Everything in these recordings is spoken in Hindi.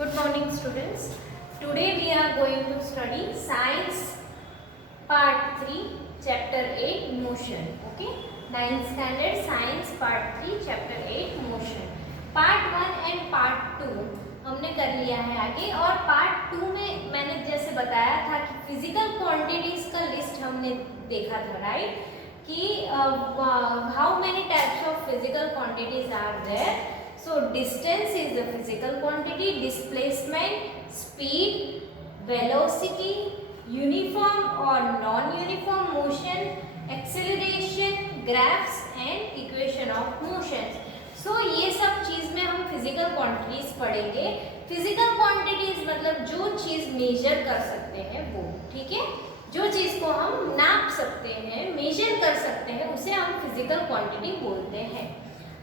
Good morning students. Today we are going to study science part 3 chapter 8 motion. Okay, 9th standard science part 3 chapter 8 motion. Part 1 and part 2 हमने कर लिया है आगे, और पार्ट 2 में मैंने जैसे बताया था कि फिजिकल क्वांटिटीज का लिस्ट हमने देखा था, राइट, कि how many types of physical quantities are there. So distance is the physical quantity, displacement, speed, velocity, uniform or non-uniform motion, acceleration, graphs and equation of motions. So ये सब चीज़ में हम physical quantities पढ़ेंगे. Physical quantities मतलब जो चीज़ measure कर सकते हैं वो, ठीक है, जो चीज़ को हम नाप सकते हैं, measure कर सकते हैं, उसे हम physical quantity बोलते हैं.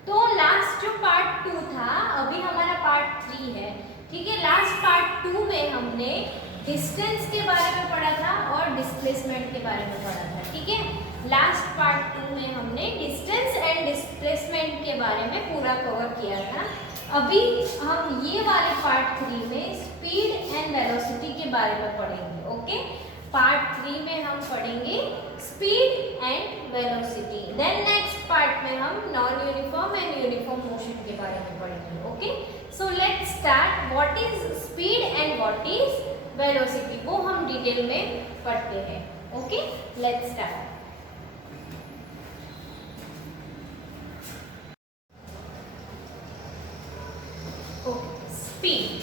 तो लास्ट जो पार्ट 2 था, अभी हमारा पार्ट 3 है, ठीक है. लास्ट पार्ट 2 में हमने डिस्टेंस के बारे में पढ़ा था और डिस्प्लेसमेंट के बारे में पढ़ा था, ठीक है. लास्ट पार्ट 2 में हमने डिस्टेंस एंड डिस्प्लेसमेंट के बारे में पूरा कवर किया था. अभी हम ये वाले पार्ट 3 में स्पीड एंड वेलोसिटी के बारे में पढ़ेंगे. ओके, पार्ट 3 में हम पढ़ेंगे speed and velocity. Then next part में हम non uniform and uniform motion के बारे में पढ़ेंगे. Okay, so let's start. What is speed and what is velocity, वो हम डिटेल में पढ़ते हैं. Okay, let's start. Speed.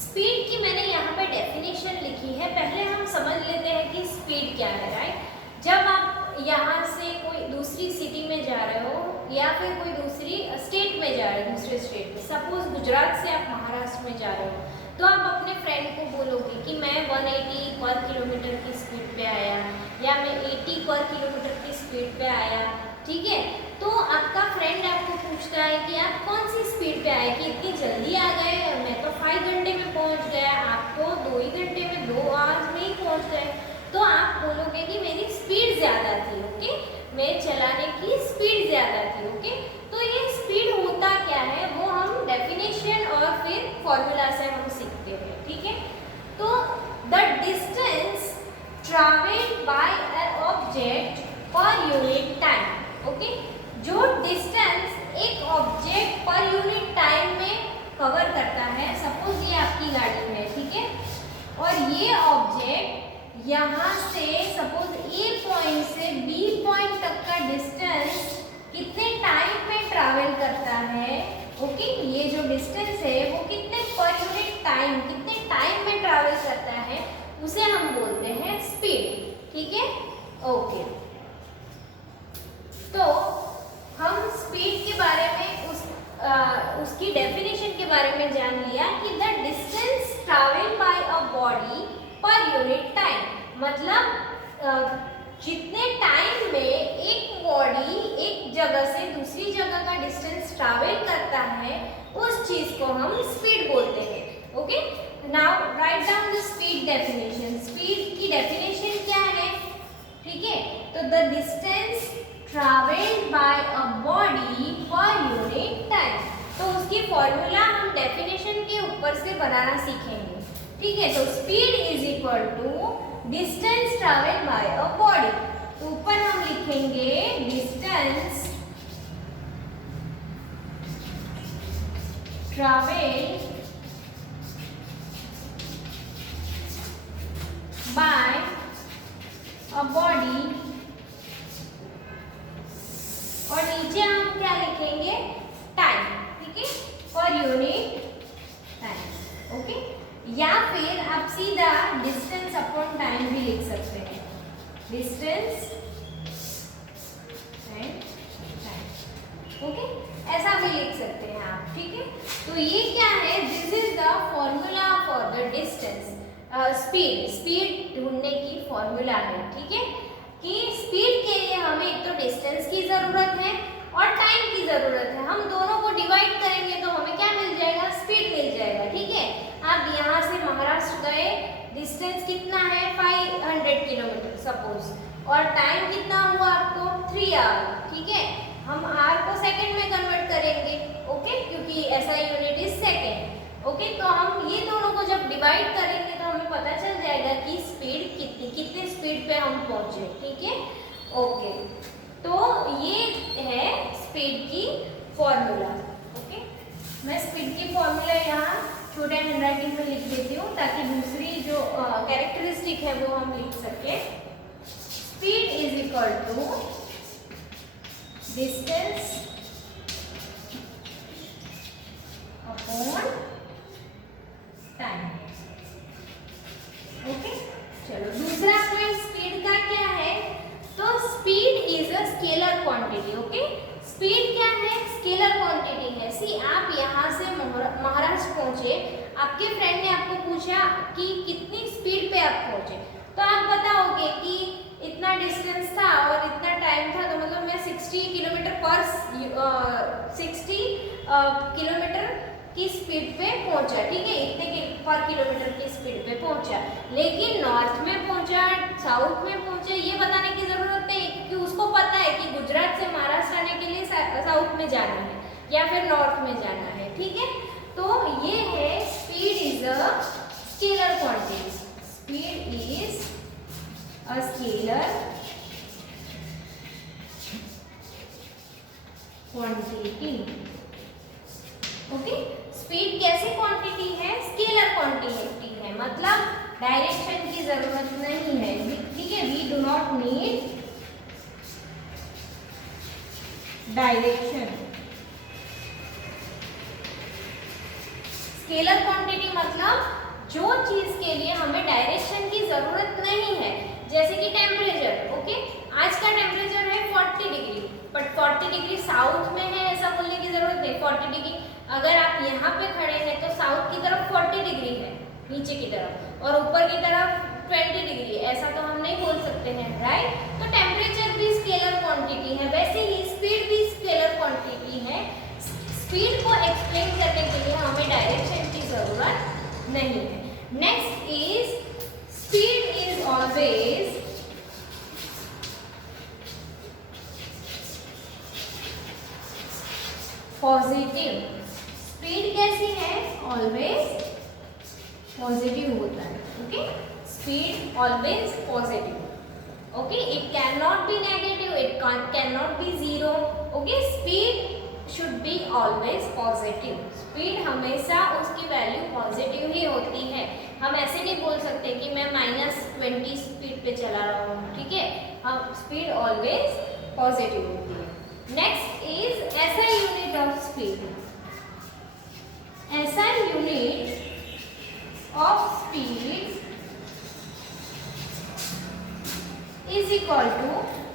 Speed की मैंने यहाँ पे डेफिनेशन लिखी है. पहले हम समझ लेते हैं कि स्पीड क्या है, राइट. जब आप यहाँ से कोई दूसरी सिटी में जा रहे हो या फिर कोई दूसरी स्टेट में जा रहे हो, दूसरे स्टेट में, सपोज गुजरात से आप महाराष्ट्र में जा रहे हो, तो आप अपने फ्रेंड को बोलोगे कि मैं 180 पर किलोमीटर की स्पीड पे आया या मैं 80 पर किलोमीटर की स्पीड पे आया, ठीक है. तो आपका फ्रेंड आपको पूछता है कि आप कौन सी स्पीड पे आए, कि इतनी जल्दी आ गए, मैं तो 5 घंटे में पहुंच गया, आप तो 2 ही घंटे में 2 आवर्स में ही पहुंच गए. तो आप बोलोगे कि मेरी स्पीड ज़्यादा थी. ओके, मैं चलाने की स्पीड ज़्यादा थी. ओके, तो ये स्पीड होता क्या है वो हम डेफिनेशन और फिर फॉर्मूला से हम सीखते हैं, ठीक है. तो the distance travelled bye an object पर यूनिट टाइम. ओके, जो डिस्टेंस एक ऑब्जेक्ट पर यूनिट टाइम में कवर करता है, सपोज ये आपकी गाड़ी है, ठीक है, और ये ऑब्जेक्ट यहाँ से सपोज ए पॉइंट से बी पॉइंट तक का डिस्टेंस कितने टाइम में ट्रैवल करता है. ओके, ये जो डिस्टेंस है वो कितने पर यूनिट टाइम, कितने टाइम में ट्रैवल करता है, उसे हम बोलते हैं स्पीड, ठीक है. ओके, तो हम स्पीड के बारे में उसकी डेफिनेशन के बारे में जान लिया कि the distance travelled by a body per unit time, मतलब जितने टाइम में एक बॉडी एक जगह से दूसरी जगह का डिस्टेंस ट्रैवल करता है, उस चीज को हम स्पीड बोलते हैं. Okay, now write down the speed definition. Speed की डेफिनेशन क्या है, ठीक है. तो the distance travelled by a body per unit time. तो उसकी फॉर्मूला हम डेफिनेशन के ऊपर से बनाना सीखेंगे, ठीक है. तो speed is equal to distance travelled by a body. तो ऊपर हम लिखेंगे distance travelled by a body, और नीचे हम क्या लिखेंगे, टाइम, ठीक है, पर यूनिट टाइम. ओके, या फिर आप सीधा डिस्टेंस अपॉन टाइम भी लिख सकते हैं, डिस्टेंस एंड टाइम. ओके, ऐसा भी लिख सकते हैं आप, ठीक है. तो ये क्या है, this is the formula for the distance. Speed ढूंढने की फॉर्मूला है, ठीक है, कि स्पीड के लिए हमें एक तो डिस्टेंस की ज़रूरत है और टाइम की ज़रूरत है. हम दोनों को डिवाइड करेंगे तो हमें क्या मिल जाएगा, स्पीड मिल जाएगा, ठीक है. आप यहाँ से महाराष्ट्र गए, डिस्टेंस कितना है 500 किलोमीटर सपोज, और टाइम कितना हुआ आपको 3 आवर, ठीक है. हम आर को सेकंड में कन्वर्ट करेंगे, ओके, क्योंकि ऐसा unit is second. Okay, divide करेंगे तो हमें पता चल जाएगा कि स्पीड कितने स्पीड पे हम पहुंचे, ठीक है। ओके, तो ये है स्पीड की फॉर्मूला। ओके, मैं स्पीड की फॉर्मूला यहाँ छोटे हैंडराइटिंग में लिख देती हूँ ताकि दूसरी जो कैरेक्टरिस्टिक है वो हम लिख सके। Speed is equal to distance upon time. Okay, चलो दूसरा पॉइंट स्पीड का क्या है, तो speed is a scalar quantity. Okay, speed क्या है, स्केलर क्वांटिटी है। सी आप यहाँ से महाराष्ट्र पहुंचे, आपके फ्रेंड ने आपको पूछा कि कितनी स्पीड पे आप पहुंचे, तो आप बताओगे कि इतना डिस्टेंस था और इतना टाइम था, तो मतलब मैं 60 किलोमीटर की स्पीड पे पहुंचा, ठीक है, इतने पर किलोमीटर की स्पीड पे पहुंचा। लेकिन नॉर्थ में पहुंचा, साउथ में पहुंचा, ये बताने की जरूरत नहीं, क्योंकि उसको पता है कि गुजरात से महाराष्ट्र आने के लिए साउथ में जाना है या फिर नॉर्थ में जाना है, ठीक है। तो ये है speed is a scalar quantity. Speed is a scalar quantity. Okay, speed कैसी क्वांटिटी है, स्केलर क्वांटिटी है, मतलब डायरेक्शन की जरूरत नहीं है, ठीक है। We do not need direction. Scalar quantity मतलब जो चीज के लिए हमें डायरेक्शन की जरूरत नहीं है, जैसे कि टेम्परेचर। ओके, आज का टेम्परेचर है 40 डिग्री, बट 40 डिग्री साउथ में है ऐसा बोलने की जरूरत नहीं। 40 डिग्री अगर आप यहाँ पे खड़े हैं तो साउथ की तरफ 40 डिग्री है नीचे की तरफ, और ऊपर की तरफ 20 डिग्री, ऐसा तो हम नहीं बोल सकते हैं, राइट। तो टेम्परेचर भी स्केलर क्वांटिटी है, वैसे ही स्पीड भी स्केलर क्वांटिटी है। स्पीड को एक्सप्लेन करने के लिए हमें डायरेक्शन की जरूरत नहीं है। Next is speed is always positive. Speed कैसी है, ऑलवेज पॉजिटिव होता है। Okay, speed always positive. Okay, it can not be negative, it can not be zero. Okay, speed should be always positive. Speed हमेशा उसकी वैल्यू पॉजिटिव ही होती है। हम ऐसे नहीं बोल सकते कि मैं -20 स्पीड पे चला रहा हूँ, ठीक है। हम स्पीड ऑलवेज पॉजिटिव होती है। Next is SI unit of speed. SI unit of speed is equal to,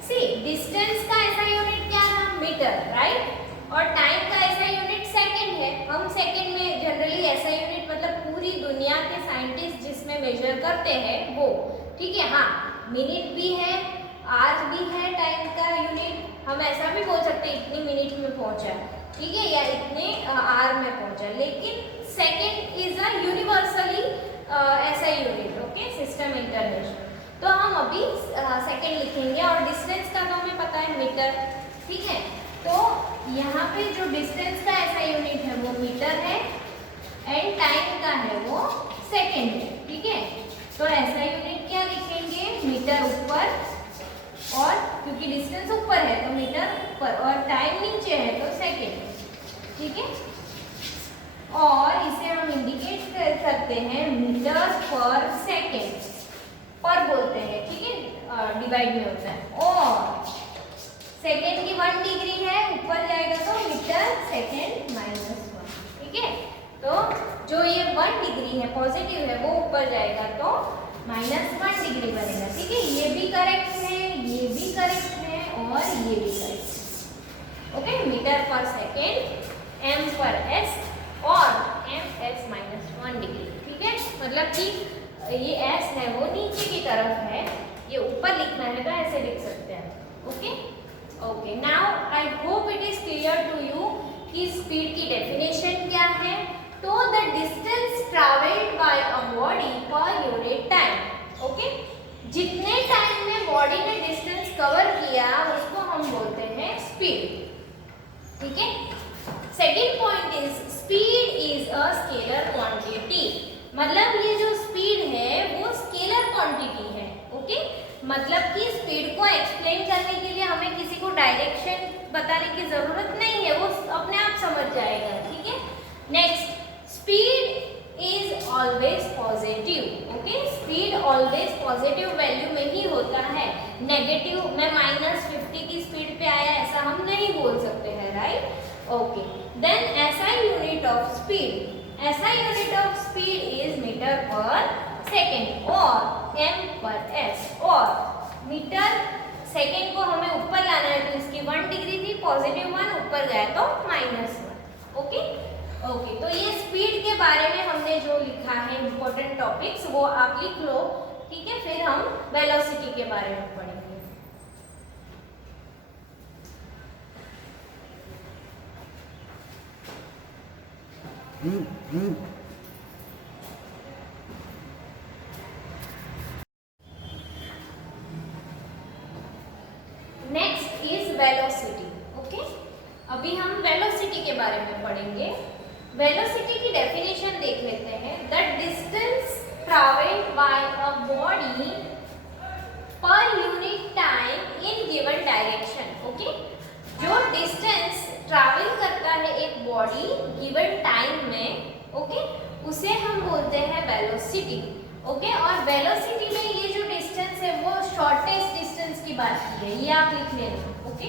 see distance का SI यूनिट क्या था, मीटर, राइट, और टाइम का SI यूनिट सेकंड है। हम सेकंड में जनरली SI यूनिट मतलब पूरी दुनिया के साइंटिस्ट जिसमें मेजर करते हैं वो, ठीक है। हाँ, मिनट भी है, आवर भी है, टाइम का यूनिट हम ऐसा भी बोल सकते हैं इतनी मिनट में पहुंचा, ठीक है, या इतने आवर में पहुंचा। लेकिन second is a universally SI unit, okay, system international. तो हम अभी सेकंड लिखेंगे, और डिस्टेंस का तो हमें पता है मीटर, ठीक है। तो यहाँ पे जो डिस्टेंस का SI यूनिट है वो मीटर है, एंड टाइम का है वो सेकंड है, ठीक है। तो SI यूनिट क्या लिखेंगे, मीटर ऊपर, और क्योंकि डिस्टेंस ऊपर है तो मीटर ऊपर, और टाइम नीचे है तो सेकंड, ठीक है। और इसे हम इंडिकेट कर सकते हैं मीटर पर सेकंड, पर बोलते हैं, ठीक है, डिवाइड में होता है। और सेकंड की 1 डिग्री है, ऊपर जाएगा तो मीटर सेकंड -1, ठीक है। तो जो ये 1 डिग्री है पॉजिटिव है वो ऊपर जाएगा तो -1 डिग्री बनेगा, ठीक है। ये भी करेक्ट है, ये भी करेक्ट है, और ये भी करेक्ट है। Okay, metre per second, m पर s, और ms -1 डिग्री, ठीक है। मतलब कि ये s है वो नीचे की तरफ है, ये ऊपर लिखना है तो ऐसे लिख सकते हैं। Okay, okay, now I hope it is clear to you कि स्पीड की डेफिनेशन क्या है। तो the distance travelled by a body per unit time. Okay, जितने टाइम में बॉडी ने डिस्टेंस कवर किया उसको हम बोलते हैं स्पीड, ठीक है। Second point is speed is a scalar quantity, मतलब ये जो स्पीड है वो स्केलर क्वांटिटी है। ओके, मतलब कि स्पीड को एक्सप्लेन करने के लिए हमें किसी को डायरेक्शन बताने की जरूरत नहीं है, वो अपने आप समझ जाएगा। ठीक है, next, speed is always positive. Okay, speed always positive value में ही होता है, नेगेटिव में -50 की स्पीड पे आया ऐसा हम नहीं बोल सकते हैं, right. Okay, then SI unit of speed, SI unit of speed is metre per second और m/s, और मीटर सेकेंड को हमें ऊपर लाना है तो इसकी 1 डिग्री थी, +1 ऊपर गया तो -1। ओके ओके, तो ये स्पीड के बारे में हमने जो लिखा है इंपॉर्टेंट टॉपिक्स वो आप लिख लो। ठीक है, फिर हम वेलोसिटी के बारे में पढ़ेंगे। Next is velocity. ओके, अभी हम वेलोसिटी के बारे में पढ़ेंगे। वेलोसिटी की डेफिनेशन देख लेते हैं। The distance travelled by a body per unit time in given direction. Okay, जो डिस्टेंस ट्रैवल करता है एक बॉडी गिवन टाइम में, ओके, उसे हम बोलते हैं वेलोसिटी। ओके, और वेलोसिटी में ये जो डिस्टेंस है वो शॉर्टेस्ट डिस्टेंस की बात की है, ये आप लिख लेना। ओके,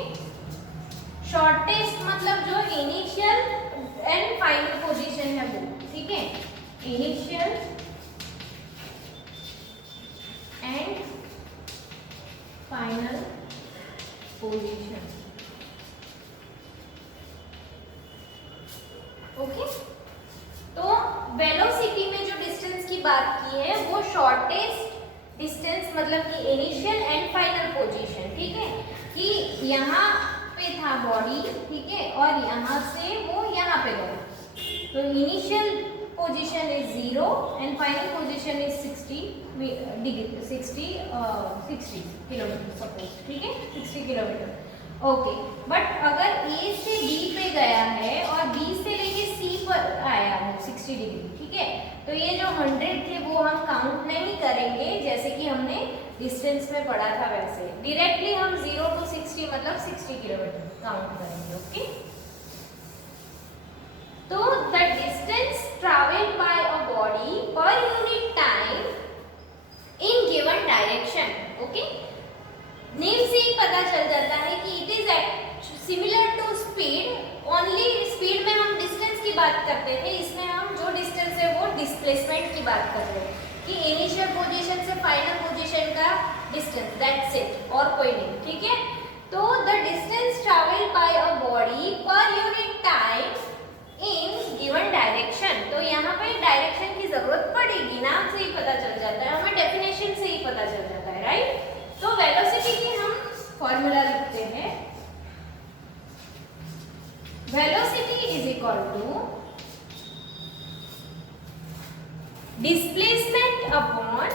शॉर्टेस्ट मतलब जो इनिशियल एंड फाइनल पोजीशन है वो। ठीक है, initial and final position. Okay, तो वेलोसिटी में जो डिस्टेंस की बात की है वो शॉर्टेस्ट डिस्टेंस मतलब कि इनिशियल एंड फाइनल पोजीशन। ठीक है, कि यहाँ पे था बॉडी, ठीक है, और यहाँ से वो यहाँ पे गया, तो initial position is 0 and final position is 60 kilometre suppose. ठीक है, 60 किलोमीटर। ओके, बट अगर A से B पे गया है और B से लेके C पर आया है 60 डिग्री, ठीक है, तो ये जो 100 थे वो हम काउंट नहीं करेंगे जैसे कि हमने डिस्टेंस में पढ़ा था वैसे। डायरेक्टली हम 0 to 60 मतलब 60 किलोमीटर काउंट करेंगे। ओके, तो the distance travelled by a body per unit time in given direction. Okay, name से ही पता चल जाता है कि it is similar to speed. Only speed में हम डिस्टेंस की बात करते थे, इसमें हम जो डिस्टेंस है वो डिस्प्लेसमेंट की बात कर रहे हैं कि इनिशियल पोजीशन से फाइनल पोजीशन का डिस्टेंस, दैट्स इट, और कोई नहीं। ठीक है, तो the distance travelled by a body per unit time in given direction. तो यहाँ पे डायरेक्शन की जरूरत पड़ेगी, नाम से ही पता चल जाता है, हमें डेफिनेशन से ही पता चल जाता है, राइट। तो वेलोसिटी की हम फॉर्मूला लिखते हैं। Velocity is equal to displacement upon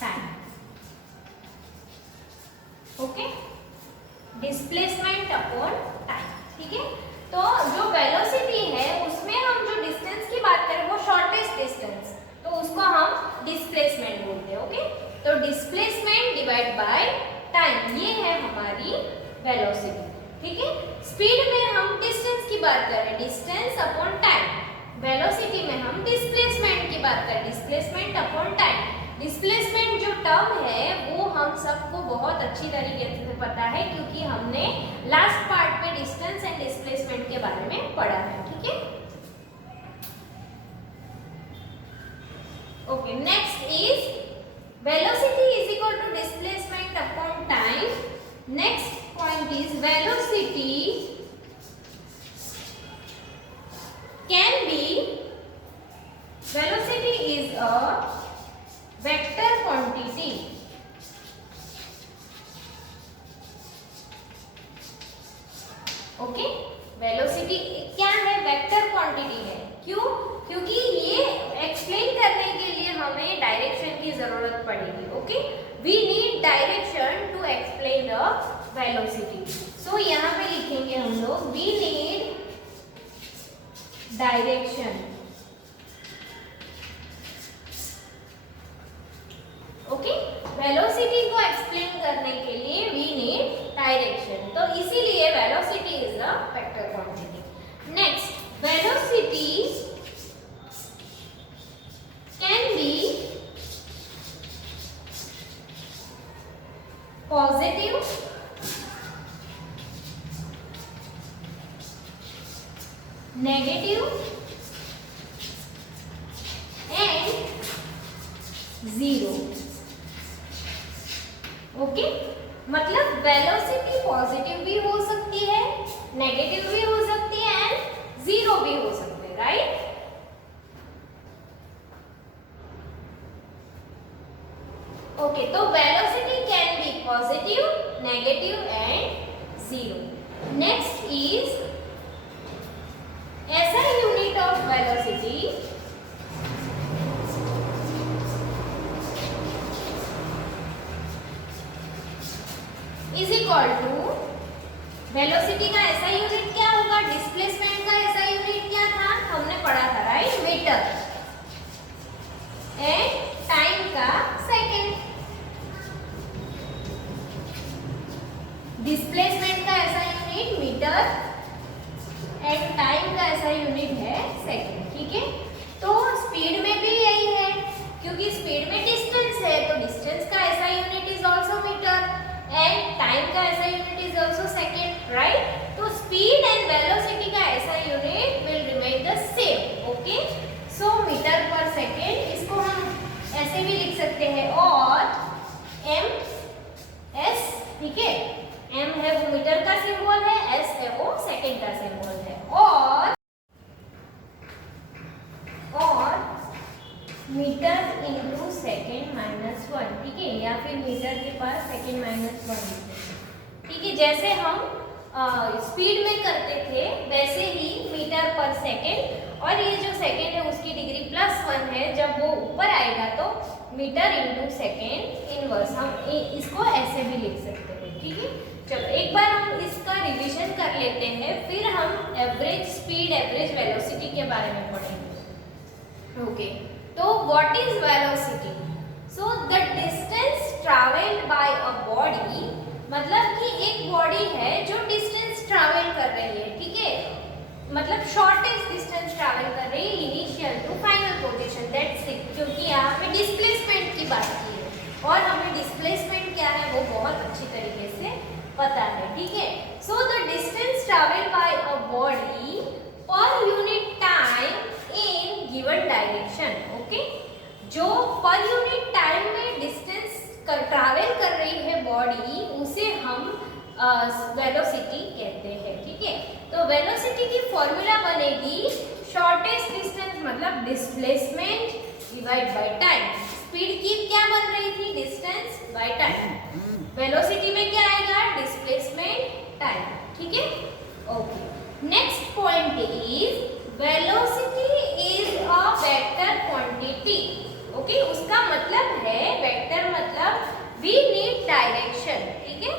time. Okay, displacement upon time. ठीक है, तो जो वेलोसिटी है उसमें हम जो डिस्टेंस की बात करें वो शॉर्टेस्ट डिस्टेंस, तो उसको हम डिस्प्लेसमेंट बोलते हैं। ओके, तो डिस्प्लेसमेंट डिवाइड बाय टाइम, ये है हमारी वेलोसिटी। ठीक है, स्पीड में हम डिस्टेंस की बात कर रहे हैं, डिस्टेंस अपॉन टाइम। वेलोसिटी में हम डिस्प्लेसमेंट की बात कर रहे हैं, डिस्प्लेसमेंट अपॉन टाइम। डिस्प्लेसमेंट जो टर्म है वो हम सबको बहुत अच्छी तरीके से पता है क्योंकि हमने लास्ट पार्ट में डिस्टेंस एंड डिस्प्लेसमेंट के बारे में पढ़ा है। ठीक है, okay, next is velocity is equal to displacement upon time. Next point is velocity can be, velocity is a vector quantity. Okay, velocity क्या है? वेक्टर क्वांटिटी है। क्यों? क्योंकि ये एक्सप्लेन करने के लिए हमें डायरेक्शन की जरूरत पड़ेगी। Okay, we need direction to explain the velocity. So यहाँ पे लिखेंगे हम लोग we need direction. Okay, velocity को एक्सप्लेन करने के लिए वी नीड डायरेक्शन, तो इसीलिए velocity is a vector quantity. Next, velocity can be positive negative and zero. Okay, मतलब वेलोसिटी पॉजिटिव भी हो सकती है, नेगेटिव भी हो सकती है एंड जीरो भी हो सकते हैं, राइट। ओके, तो velocity can be positive, negative and zero. Next is SI unit of velocity is equal to, velocity का SI यूनिट क्या होगा, डिस्प्लेसमेंट का SI यूनिट क्या था, हमने पढ़ा था, राइट, मीटर, एंड टाइम का सेकंड। डिस्प्लेसमेंट का SI unit metre and time का SI यूनिट है सेकंड, ठीक है। तो स्पीड में भी यही है, क्योंकि स्पीड में डिस्टेंस है, तो डिस्टेंस का SI unit is also metre and time का SI unit is also second, right. तो स्पीड एंड वेलोसिटी का SI unit will remain the same. Okay, so metre per second, इसको हम ऐसे भी लिख सकते हैं, और ms, ठीक है, m है वो मीटर का सिंबल है, s है वो सेकंड का सिंबल है, और metre into second minus one, ठीक है, या फिर मीटर के पास सेकेंड माइनस वन, ठीक है। जैसे हम स्पीड में करते थे वैसे ही मीटर पर सेकेंड, और ये जो सेकेंड है उसकी डिग्री +1 है, जब वो ऊपर आएगा तो मीटर इंटू सेकेंड इनवर्स, हम इसको ऐसे भी लिख सकते हैं, ठीक है। चलो एक बार हम इसका रिवीजन कर लेते हैं, फिर हम एवरेज स्पीड, एवरेज वेलोसिटी के बारे में पढ़ेंगे। ओके, तो what is velocity? So the distance travelled by a body, मतलब कि एक बॉडी है जो डिस्टेंस ट्रैवल कर रही है, ठीक है, मतलब शॉर्टेस्ट डिस्टेंस ट्रैवल कर रही है initial to final position, that's it. क्योंकि यहाँ पे डिस्प्लेसमेंट की बात की है और हमें डिस्प्लेसमेंट क्या है वो बहुत अच्छी तरीके से पता है, ठीक है। So the distance travel by a body per unit time in given direction. Okay, जो पर यूनिट टाइम में डिस्टेंस ट्रैवल कर रही है बॉडी, उसे हम वेलोसिटी कहते हैं, ठीक है। तो वेलोसिटी की फॉर्मूला बनेगी शॉर्टेस्ट डिस्टेंस मतलब displacement divide by time. Speed की क्या बन रही थी, डिस्टेंस बाय टाइम, वेलोसिटी में क्या आएगा, डिस्प्लेसमेंट टाइम, ठीक है। Okay, next point is velocity is a vector quantity. Okay, उसका मतलब है वेक्टर मतलब वी नीड डायरेक्शन, ठीक है।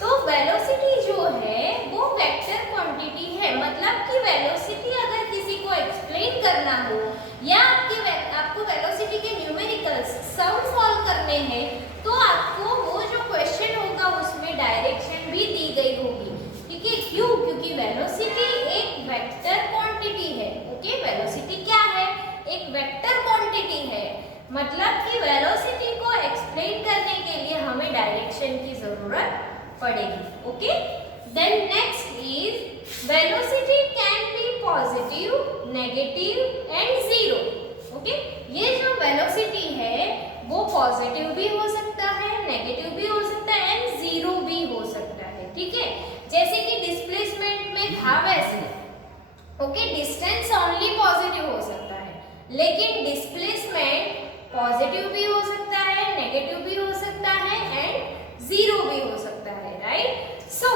तो वेलोसिटी जो है वो वेक्टर क्वांटिटी है, मतलब कि वेलोसिटी अगर किसी को एक्सप्लेन करना हो या आपको वेलोसिटी के न्यूमेरिकल्स सम सॉल्व करने हैं, तो आपको वो जो क्वेश्चन होगा उसमें डायरेक्शन भी दी गई होगी, ठीक है। क्यों? क्योंकि वेलोसिटी एक वेक्टर क्वांटिटी है। ओके, वेलोसिटी क्या है, एक वेक्टर क्वांटिटी है, मतलब कि वेलोसिटी को एक्सप्लेन करने के लिए हमें डायरेक्शन की जरूरत पड़ेगी। Okay, then next is velocity can be positive, negative and zero. Okay, ये जो वेलोसिटी है वो पॉजिटिव भी हो सकता है, नेगेटिव भी हो सकता है एंड जीरो भी हो सकता है, ठीक है। जैसे कि डिस्प्लेसमेंट में था वैसे, ओके, डिस्टेंस ओनली पॉजिटिव हो सकता है, लेकिन डिस्प्लेसमेंट पॉजिटिव भी हो सकता है, नेगेटिव भी हो सकता है एंड जीरो भी हो सकता है, राइट। सो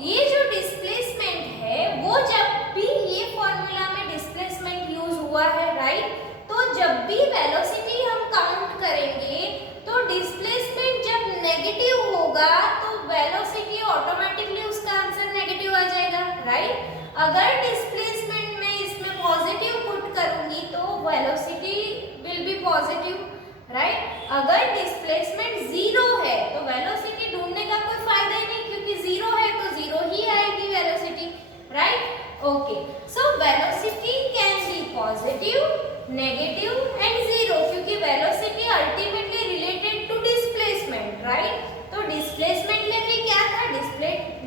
ये जो डिस्प्लेसमेंट है वो जब भी ये फॉर्मूला में डिस्प्लेसमेंट यूज हुआ है, राइट, तो जब भी वेलोसिटी हम काउंट करेंगे तो डिस्प्लेसमेंट जब नेगेटिव होगा तो वेलोसिटी ऑटोमेटिकली उसका अगर डिस्प्लेसमेंट में इसमें पॉजिटिव पुट करूंगी तो velocity will be positive, right. अगर डिस्प्लेसमेंट जीरो है तो वेलोसिटी ढूंढने का कोई फायदा ही नहीं, क्योंकि जीरो है तो जीरो ही आएगी velocity, right. Okay, so velocity can be positive, negative and zero, क्योंकि velocity ultimately related to displacement, right. तो डिस्प्लेसमेंट में भी क्या था,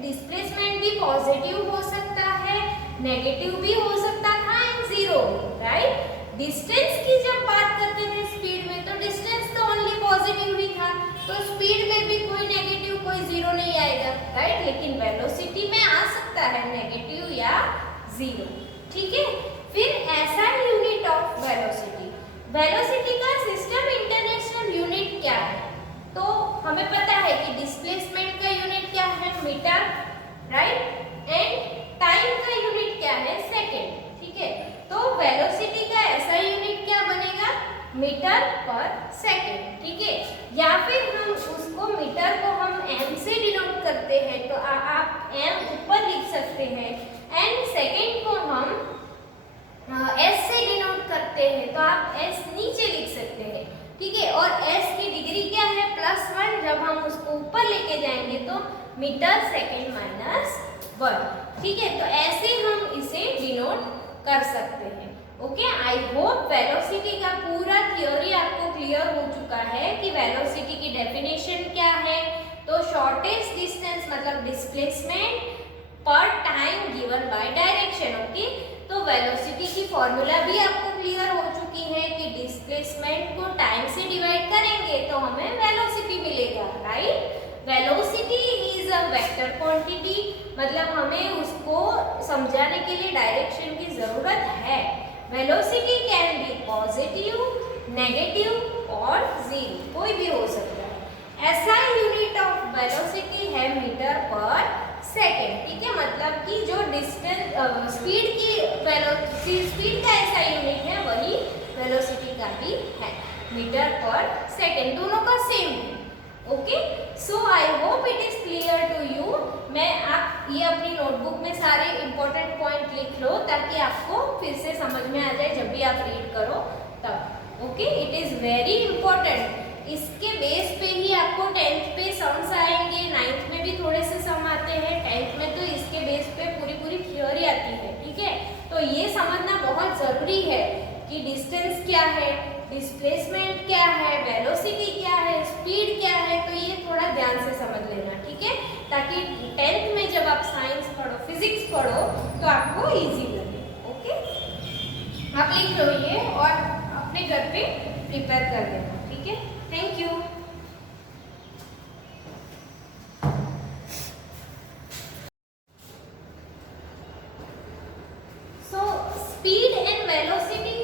डिस्प्लेसमेंट भी पॉजिटिव हो सकता है, नेगेटिव भी हो सकता था एंड जीरो, राइट। डिस्टेंस की जब बात करते थे स्पीड में, तो डिस्टेंस तो ओनली पॉजिटिव ही था, तो स्पीड में भी कोई नेगेटिव कोई जीरो नहीं आएगा, राइट। लेकिन वेलोसिटी में आ सकता है नेगेटिव या जीरो, ठीक है। फिर ऐसा यूनिट ऑफ वेलोसिटी, वेलोसिटी का सिस्टम इंटरनेशनल यूनिट क्या है, तो हमें पता है कि डिस्प्लेसमेंट का यूनिट क्या है, मीटर, राइट, एंड टाइम का यूनिट क्या है, सेकेंड, ठीक है। तो वेलोसिटी का ऐसा यूनिट क्या बनेगा, मीटर पर सेकेंड, ठीक है। या फिर हम उसको मीटर को हम m से डिनोट करते हैं, तो आप m ऊपर लिख सकते हैं, एंड सेकेंड को हम s से डिनोट करते हैं, तो आप s नीचे लिख सकते हैं, ठीक है। और s की डिग्री क्या है, +1, जब हम उसको ऊपर लेके जाएंगे तो मीटर सेकेंड -1, ठीक है। तो ऐसे हम इसे डिनोट कर सकते हैं, ओके। आई होप वेलोसिटी का पूरा थ्योरी आपको क्लियर हो चुका है कि वेलोसिटी की डेफिनेशन क्या है। तो शॉर्टेस्ट डिस्टेंस मतलब डिस्प्लेसमेंट पर time given by direction, okay. तो वेलोसिटी की फॉर्मूला भी आपको क्लियर हो चुकी है कि डिस्प्लेसमेंट को टाइम से डिवाइड करेंगे तो हमें वेलोसिटी मिलेगा, right. Velocity is a vector quantity, मतलब हमें उसको समझाने के लिए डायरेक्शन की जरूरत है। Velocity can be positive, negative और जीरो, कोई भी हो सकता है। ऐसा यूनिट ऑफ वेलोसिटी है मीटर पर सेकेंड, ठीक है। मतलब कि जो डिस्टेंस स्पीड की स्पीड का ऐसा यूनिट है वही वेलोसिटी का भी है, मीटर पर सेकेंड, दोनों का सेम है, okay. So I hope it is clear to you. आप ये अपनी नोटबुक में सारे इंपॉर्टेंट पॉइंट लिख लो ताकि आपको फिर से समझ में आ जाए जब भी आप रीड करो तब, okay. It is very important, इसके बेस पे ही आपको 10th पे सम्स आएंगे, 9th में भी थोड़े से सम आते हैं, 10th में तो इसके बेस पे पूरी थ्योरी आती है, ठीक है। तो ये समझना बहुत जरूरी है कि डिस्टेंस क्या है, डिस्प्लेसमेंट क्या है, वेलोसिटी क्या है, स्पीड क्या है, तो ये थोड़ा ध्यान से समझ लेना, ठीक है, ताकि 10th में जब आप साइंस पढ़ो, फिजिक्स पढ़ो तो आपको इजी लगे, ओके। आप लिख लो ये और अपने घर पे प्रिपेयर कर देना, ठीक है। Thank you. So speed and velocity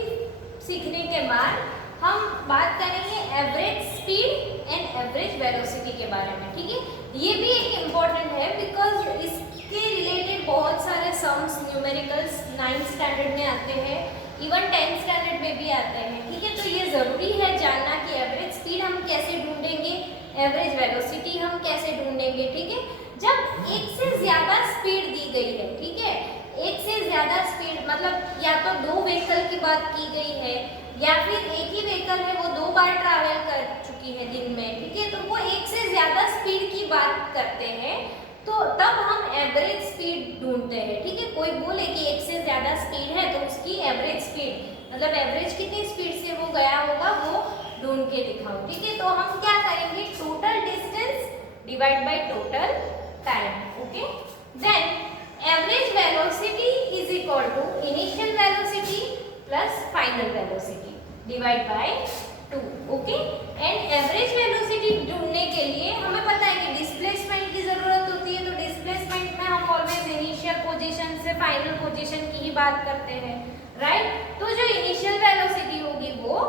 सीखने के बाद हम बात करेंगे average speed and average velocity के बारे में, ठीक है। ये भी एक इम्पॉर्टेंट है बिकॉज इसके रिलेटेड बहुत सारे सम्स न्यूमेरिकल्स 9th स्टैंडर्ड में आते हैं, इवन 10th स्टैंडर्ड में भी आते हैं, ठीक है। तो ये ज़रूरी है जानना कि एवरेज स्पीड हम कैसे ढूंढेंगे, एवरेज वेलोसिटी हम कैसे ढूंढेंगे, ठीक है। जब एक से ज़्यादा स्पीड दी गई है, ठीक है, एक से ज़्यादा स्पीड मतलब या तो दो व्हीकल की बात की गई है या फिर एक ही व्हीकल है वो 2 बार ट्रैवल कर चुकी है दिन में, ठीक है, तो वो एक से ज़्यादा स्पीड की बात करते हैं, तो तब हम एवरेज स्पीड ढूंढते हैं, ठीक है। कोई बोले कि एक से ज़्यादा स्पीड है तो उसकी एवरेज स्पीड मतलब एवरेज कितनी स्पीड से वो गया होगा वो ढूंढ के दिखाओ, ठीक है। तो हम क्या करेंगे, total distance divide by total time, okay. Then average velocity is equal to initial velocity plus final velocity divide by 2, okay. And average velocity ढूंढने के लिए हमें पता है कि डिस्प्लेसमेंट की जरूरत होती है, तो डिस्प्लेसमेंट में हम ऑलवेज इनिशियल पोजीशन से फाइनल पोजीशन की ही बात करते हैं, राइट। तो जो इनिशियल वेलोसिटी होगी वो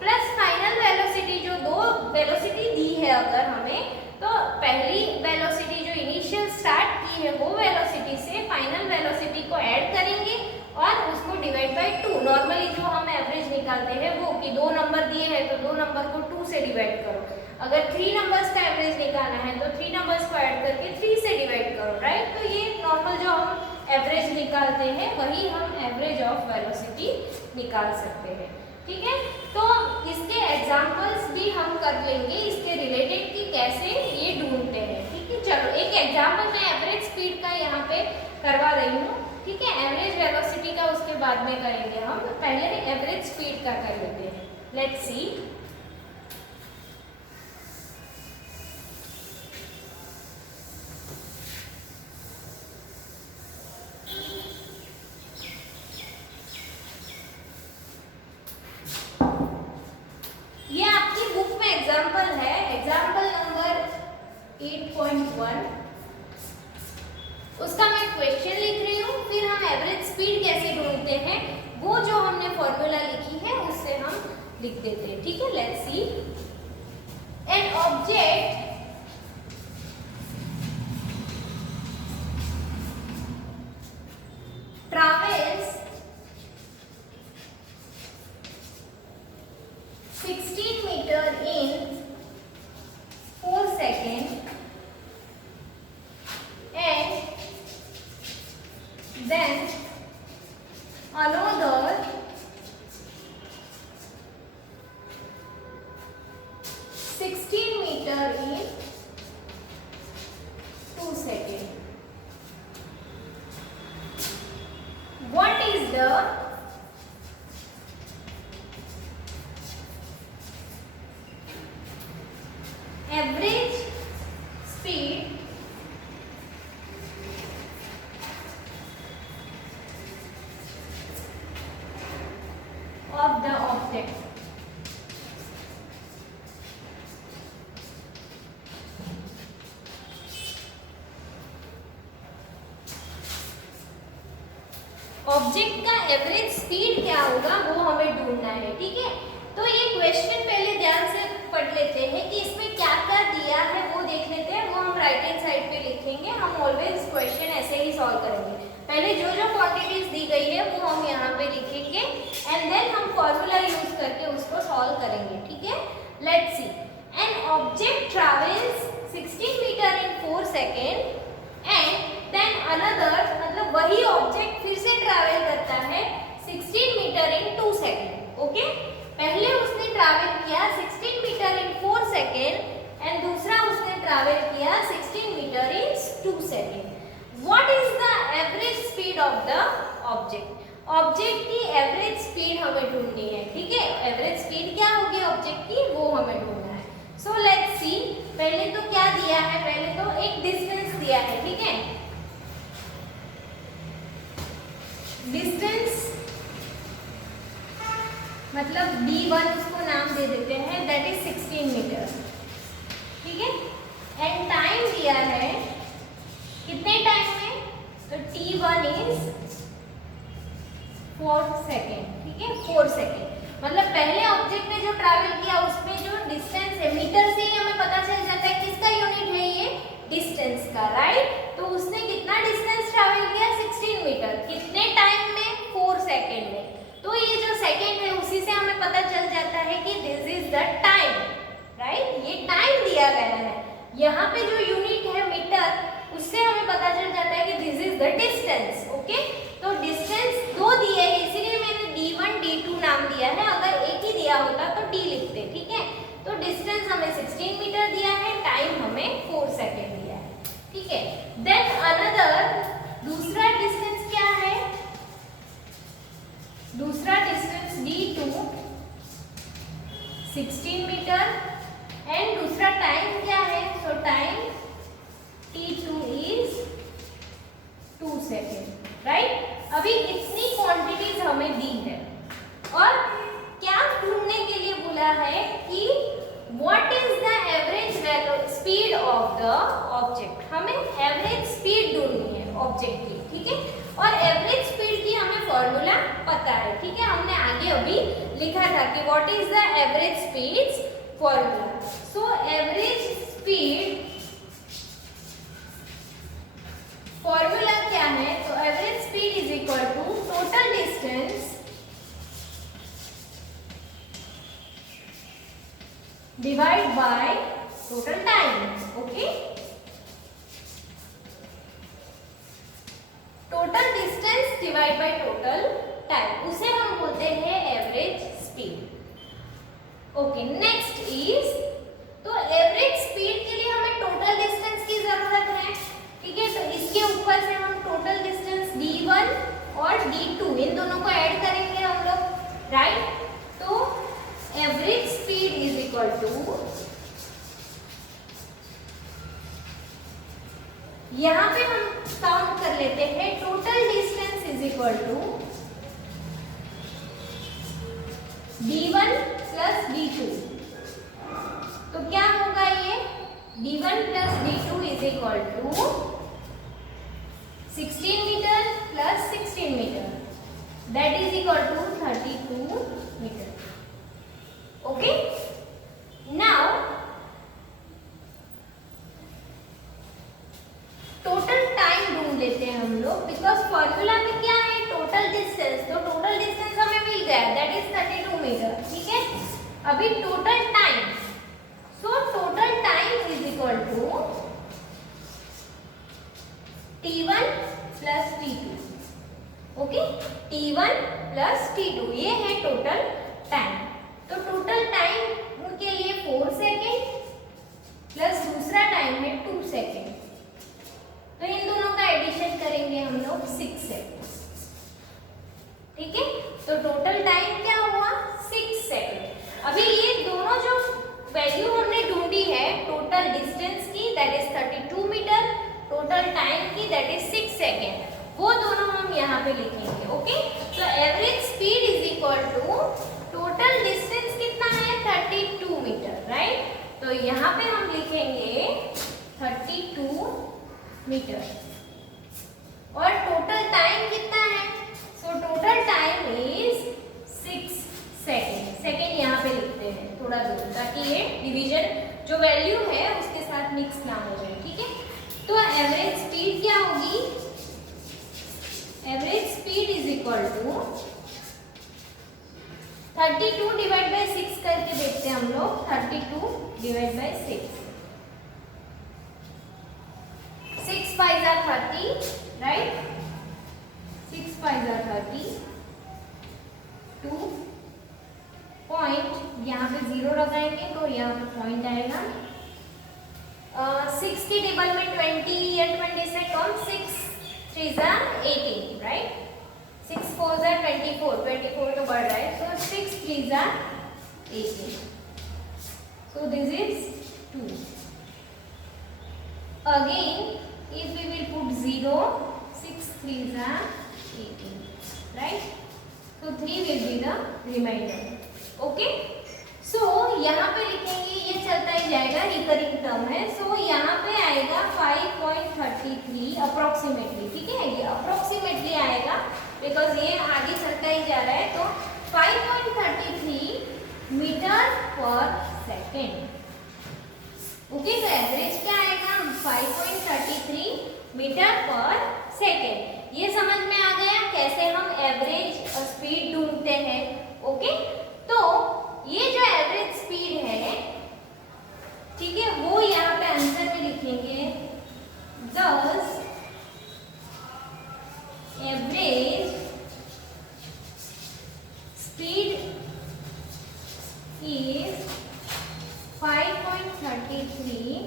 प्लस फाइनल वेलोसिटी, जो दो वेलोसिटी दी है अगर हमें, तो पहली वेलोसिटी जो इनिशियल स्टार्ट की है वो वेलोसिटी से फाइनल वेलोसिटी को ऐड करेंगे और उसको डिवाइड बाय 2। नॉर्मली जो हम एवरेज निकालते हैं वो कि 2 नंबर दिए हैं तो 2 नंबर को 2 से डिवाइड करो, अगर 3 नंबर्स का एवरेज निकालना है तो 3 नंबर्स को ऐड करके 3 से डिवाइड करो, राइट। तो ये नॉर्मल जो हम एवरेज निकालते हैं वही हम एवरेज ऑफ वेलोसिटी निकाल सकते हैं। ठीक है, तो इसके एग्जांपल्स भी हम कर लेंगे इसके रिलेटेड कि कैसे ये ढूंढते हैं। ठीक है, चलो एक एग्जांपल मैं एवरेज स्पीड का यहाँ पे करवा रही हूँ। ठीक है, एवरेज वेलोसिटी का उसके बाद में करेंगे हम, पहले एवरेज स्पीड का कर लेते हैं। लेट्स सी, ये आपकी बुक में एग्जाम्पल है, एग्जाम्पल नंबर 8.1, उसका मैं क्वेश्चन लिख रही हूँ, फिर हम एवरेज स्पीड कैसे ढूंढते हैं वो जो हमने फॉर्मूला लिखी है उससे हम लिख देते हैं। ठीक है, let's see, an object travels 16 meter in 4 seconds and then another 16 meter in 2 seconds. What is the average speed of the object? Object का एवरेज स्पीड क्या होगा वो हमें ढूंढना है। ठीक है, तो ये क्वेश्चन पहले ध्यान से पढ़ लेते हैं कि इसमें क्या क्या दिया है वो देख लेते हैं, वो हम राइट हैंड साइड पे लिखेंगे। हम ऑलवेज क्वेश्चन ऐसे ही सॉल्व करेंगे, पहले जो जो क्वांटिटीज दी गई है वो हम यहाँ पे लिखेंगे एंड देन हम फॉर्मूला यूज करके उसको सॉल्व करेंगे। ठीक है, let's see, an object travels 16 metre in 4 second and then another, मतलब वही ऑब्जेक्ट फिर से ट्रैवल करता है 16 मीटर इन 2 सेकेंड। ओके, पहले उसने ट्रैवल किया 16 मीटर इन 4 सेकेंड एंड दूसरा उसने ट्रैवल किया 16 metre in 2 second. What is the average speed of the object? Object की एवरेज स्पीड हमें ढूंढनी है। ठीक है, एवरेज स्पीड क्या होगी ऑब्जेक्ट की वो हमें ढूंढना है। सो लेट्स सी, पहले तो क्या दिया है, पहले तो एक डिस्टेंस दिया है। ठीक है, डिस्टेंस मतलब d1 उसको नाम दे देते हैं, दैट इज 16 मीटर। ठीक है, एंड टाइम दिया है कितने टाइम में, तो t1 इज 4 सेकेंड। ठीक है, 4 सेकेंड मतलब पहले ऑब्जेक्ट ने जो ट्रैवल किया उसमें जो डिस्टेंस है, मीटर से ही हमें पता चल जाता है किसका यूनिट है ये, डिस्टेंस का, राइट। तो उसने कितना डिस्टेंस ट्रैवल किया, 16 मीटर, कितने टाइम में, 4 सेकेंड में। तो ये जो सेकेंड है उसी से हमें पता चल जाता है कि this is the time, right, ये टाइम दिया गया है। यहाँ पे जो यूनिट है मीटर, उससे हमें पता चल जाता है कि this is the distance. Okay, तो डिस्टेंस दो दिए है इसीलिए मैंने d1 d2 नाम दिया है, अगर एक ही दिया होता तो d लिखते। ठीक है, तो डिस्टेंस हमें 16 मीटर दिया है, टाइम हमें 4 सेकेंड दिया है। ठीक है, देन अनदर, दूसरा डिस्टेंस क्या है, दूसरा डिस्टेंस d2 16 मीटर एंड दूसरा टाइम क्या है, सो time t2 is 2 second, right. अभी इतनी क्वांटिटीज हमें दी है और क्या ढूंढने के लिए बोला है कि what is the average speed of the object, हमें एवरेज स्पीड ढूंढनी है ऑब्जेक्ट की। ठीक है, और एवरेज स्पीड की हमें फॉर्मूला पता है। ठीक है, हमने आगे अभी लिखा था कि what is the average speed formula. So average speed formula क्या है, तो average speed is equal to total distance divide by total time. Okay, total divide by total time, उसे हम बोलते हैं average speed. Okay, next is, तो एवरेज स्पीड के लिए हमें टोटल डिस्टेंस की जरूरत है, ठीक है। तो इसके ऊपर से हम टोटल डिस्टेंस d1 और d2 इन दोनों को ऐड करेंगे हम लोग, राइट। तो average speed is equal to, यहां पे हम काउंट कर लेते हैं, total distance is equal to d1 plus d2। तो क्या होगा ये, d1 plus d2 is equal to 16 metre plus 16 metre, that is equal to 32 metre. Okay, now total time ढूंढ लेते हैं हम लोग, बिकॉज फॉर्मूला में क्या है, टोटल डिस्टेंस। तो टोटल डिस्टेंस हमें मिल गया, दैट इज 32 मीटर, ठीक है। अभी total time, so total time is equal to t1 plus t2। Okay, t1 plus t2, ये है टोटल टाइम। तो टोटल टाइम के लिए 4 सेकेंड प्लस दूसरा टाइम है 2 सेकेंड, तो इन दोनों का एडिशन करेंगे हम लोग 6 सेकेंड, ठीक है। तो टोटल टाइम क्या हुआ, 6 सेकेंड। अभी ये दोनों जो वैल्यू हमने ढूंढी है, टोटल डिस्टेंस की that is 32 metre, total time की दैट इज 6 सेकेंड, वो दोनों हम यहाँ पे लिखेंगे। ओके, तो average speed is equal to total distance कितना है, 32 मीटर, राइट। तो यहाँ पे हम लिखेंगे 32 मीटर, और टोटल टाइम कितना है, सो total time is 6 second. Second यहाँ पे लिखते हैं थोड़ा दूर, ताकि ये डिवीजन जो वैल्यू है उसके साथ मिक्स ना हो जाए, ठीक है। तो एवरेज स्पीड क्या होगी, average speed is equal to 32 divide by 6 करके देखते हैं हम लोग, 32 divide by 6, 6 5 are 30, right, 6 5 are 30, 2 point यहाँ पे 0 लगाएंगे तो यहाँ पे पॉइंट आएगा। 6 की टेबल में 20 या 20 से कम, 6 3s are 18, right, 6 4s are 24, 24 तो बढ़ रहा है, so 6 3s are 18, so this is 2। Again if we will put 0, 6 3s are 18, right, so 3 will be the remainder। Okay, so यहाँ पे लिखेंगे, ये चलता ही जाएगा, रिकरिंग टर्म है, सो यहाँ पे आएगा 5.33 अप्रोक्सीमेटली, ठीक है, ये अप्रोक्सीमेटली आएगा बिकॉज ये आगे चलता ही जा रहा है। तो 5.33 मीटर पर सेकेंड। ओके, तो एवरेज क्या आएगा, 5.33 मीटर पर सेकेंड। ये समझ में आ गया कैसे हम एवरेज स्पीड ढूंढते हैं। ओके, तो ये जो एवरेज स्पीड है, ठीक है, वो यहाँ पे आंसर में लिखेंगे, thus average speed is 5.33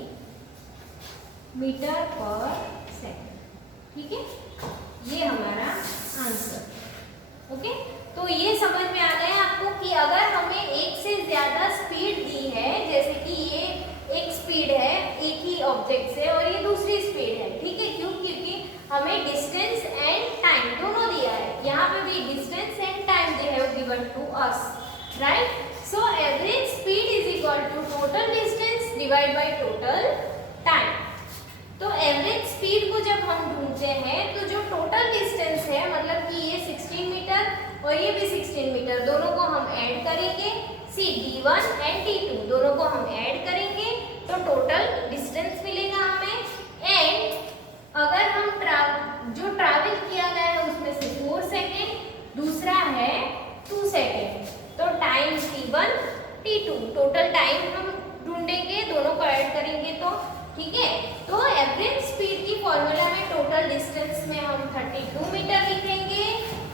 metre per second, ठीक है, ये हमारा आंसर। ओके, तो ये समझ में आ गया आपको कि अगर हमें एक से ज्यादा स्पीड दी है, जैसे कि ये एक स्पीड है एक ही ऑब्जेक्ट से और ये दूसरी स्पीड है, ठीक है, क्यों, क्योंकि हमें डिस्टेंस एंड टाइम दोनों दिया है, यहाँ पे भी distance and time they have given to us, right. So average speed is equal to total distance divide by total time. तो एवरेज स्पीड को जब हम ढूंढते हैं तो जो टोटल डिस्टेंस है, मतलब कि ये 16 मीटर और ये भी 16 मीटर, दोनों को हम ऐड करेंगे, सी d1 एंड d2 दोनों को हम ऐड करेंगे तो टोटल डिस्टेंस मिलेगा हमें। एंड अगर हम जो ट्रैवल किया गया है उसमें से 4 सेकेंड, दूसरा है 2 सेकेंड, तो time t1 t2, total time हम ढूंढेंगे, दोनों को ऐड करेंगे तो, ठीक है। तो एवरेज स्पीड की फॉर्मूला में टोटल डिस्टेंस में हम 32 मीटर लिखेंगे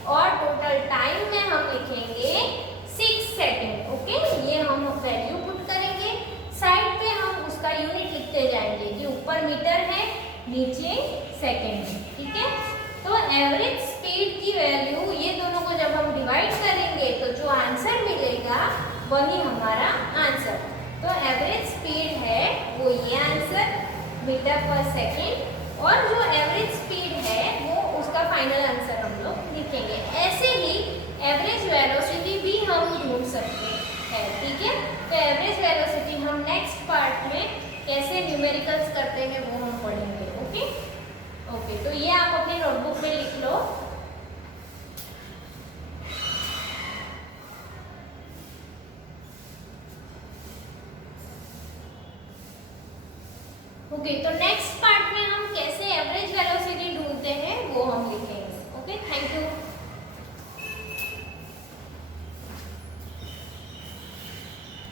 और टोटल टाइम में हम लिखेंगे 6 सेकेंड। ओके, ये हम वैल्यू पुट करेंगे। साइड पे हम उसका यूनिट लिखते जाएंगे कि ऊपर मीटर है, नीचे सेकेंड है। ठीक है, तो एवरेज स्पीड की वैल्यू ये दोनों को जब हम डिवाइड करेंगे तो जो आंसर मिलेगा वही हमारा आंसर। तो एवरेज स्पीड है वो ये आंसर मीटर पर सेकेंड, और जो एवरेज स्पीड है वो उसका फाइनल आंसर हम लोग लिखेंगे। ऐसे ही एवरेज वेलोसिटी भी हम ढूंढ सकते हैं। ठीक है, तो एवरेज वेलोसिटी हम नेक्स्ट पार्ट में कैसे न्यूमेरिकल्स करते हैं वो हम पढ़ेंगे। ओके, तो ये आप अपनी नोटबुक में लिख लो। ओके, तो नेक्स्ट पार्ट